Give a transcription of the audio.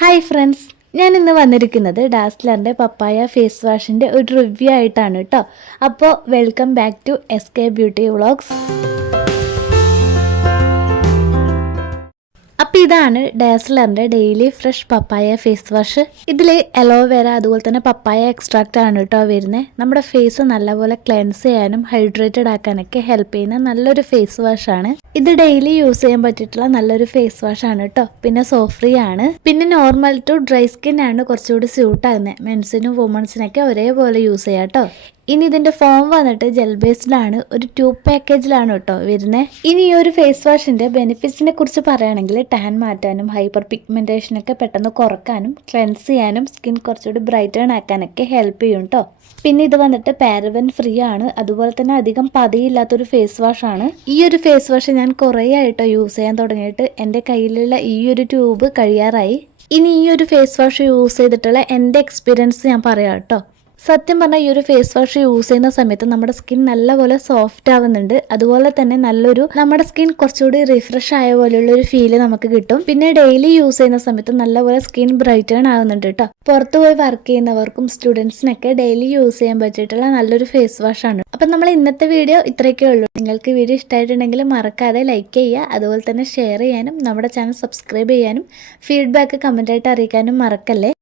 Hi friends, ഞാൻ ഇന്ന് വന്നിരിക്കുന്നത് ഡാസ്ലറിൻ്റെ പപ്പായ ഫേസ് വാഷിൻ്റെ ഒരു റിവ്യൂ ആയിട്ടാണ് കേട്ടോ. അപ്പോൾ welcome back to SK beauty vlogs. അപ്പോൾ ഇതാണ് ഡാസ്ലറിൻ്റെ daily fresh papaya face wash. ഇതിൽ അലോവേര അതുപോലെ തന്നെ പപ്പായ എക്സ്ട്രാക്റ്റ് ആണ് കേട്ടോ വരുന്നത്. നമ്മുടെ ഫേസ് നല്ലപോലെ ക്ലെൻസ് ചെയ്യാനും ഹൈഡ്രേറ്റഡ് ആക്കാനൊക്കെ ഹെൽപ്പ് ചെയ്യുന്ന നല്ലൊരു ഫേസ് വാഷാണ്. ഇത് ഡെയിലി യൂസ് ചെയ്യാൻ പറ്റിയിട്ടുള്ള നല്ലൊരു ഫേസ് വാഷ് ആണ് കേട്ടോ. പിന്നെ സോഫ്രീ ആണ്. പിന്നെ നോർമൽ ടു ഡ്രൈ സ്കിൻ ആണ് കുറച്ചുകൂടി സ്യൂട്ട് ആകുന്നത്. മെൻസിനും വുമൺസിനൊക്കെ ഒരേപോലെ യൂസ് ചെയ്യാം കേട്ടോ. ഇനി ഇതിൻ്റെ ഫോം വന്നിട്ട് ജെൽ ബേസ്ഡ് ആണ്. ഒരു ട്യൂബ് പാക്കേജിലാണ് കേട്ടോ വരുന്നത്. ഇനി ഈ ഒരു ഫേസ് വാഷിൻ്റെ ബെനിഫിറ്റ്സിനെ കുറിച്ച് പറയുകയാണെങ്കിൽ ടാൻ മാറ്റാനും ഹൈപ്പർ പിഗ്മെൻറ്റേഷനൊക്കെ പെട്ടെന്ന് കുറക്കാനും ക്ലെൻസ് ചെയ്യാനും സ്കിൻ കുറച്ചുകൂടി ബ്രൈറ്റൺ ആക്കാനൊക്കെ ഹെൽപ്പ് ചെയ്യും കേട്ടോ. പിന്നെ ഇത് വന്നിട്ട് പാരബൻ ഫ്രീ ആണ്. അതുപോലെ തന്നെ അധികം പതിയില്ലാത്തൊരു ഫേസ് വാഷ് ആണ്. ഈ ഒരു ഫേസ് വാഷ് ഞാൻ കുറേ ആയിട്ടോ യൂസ് ചെയ്യാൻ തുടങ്ങിയിട്ട്. എൻ്റെ കയ്യിലുള്ള ഈ ഒരു ട്യൂബ് കഴിയാറായി. ഇനി ഈ ഒരു ഫേസ് വാഷ് യൂസ് ചെയ്തിട്ടുള്ള എൻ്റെ എക്സ്പീരിയൻസ് ഞാൻ പറയാം കേട്ടോ. സത്യം പറഞ്ഞാൽ ഈ ഒരു ഫേസ് വാഷ് യൂസ് ചെയ്യുന്ന സമയത്ത് നമ്മുടെ സ്കിൻ നല്ലപോലെ സോഫ്റ്റ് ആവുന്നുണ്ട്. അതുപോലെ തന്നെ നമ്മുടെ സ്കിൻ കുറച്ചുകൂടി റിഫ്രഷ് ആയ പോലെയുള്ള ഒരു ഫീല് നമുക്ക് കിട്ടും. പിന്നെ ഡെയിലി യൂസ് ചെയ്യുന്ന സമയത്ത് നല്ലപോലെ സ്കിൻ ബ്രൈറ്റൺ ആവുന്നുണ്ട് കേട്ടോ. പുറത്ത് പോയി വർക്ക് ചെയ്യുന്നവർക്കും സ്റ്റുഡൻസിനൊക്കെ ഡെയിലി യൂസ് ചെയ്യാൻ പറ്റിയിട്ടുള്ള നല്ലൊരു ഫേസ് വാഷ് ആണ്. അപ്പം നമ്മൾ ഇന്നത്തെ വീഡിയോ ഇത്രയൊക്കെ ഉള്ളൂ. നിങ്ങൾക്ക് വീഡിയോ ഇഷ്ടമായിട്ടുണ്ടെങ്കിൽ മറക്കാതെ ലൈക്ക് ചെയ്യുക. അതുപോലെ തന്നെ ഷെയർ ചെയ്യാനും നമ്മുടെ ചാനൽ സബ്സ്ക്രൈബ് ചെയ്യാനും ഫീഡ്ബാക്ക് കമൻറ്റായിട്ട് അറിയിക്കാനും മറക്കല്ലേ.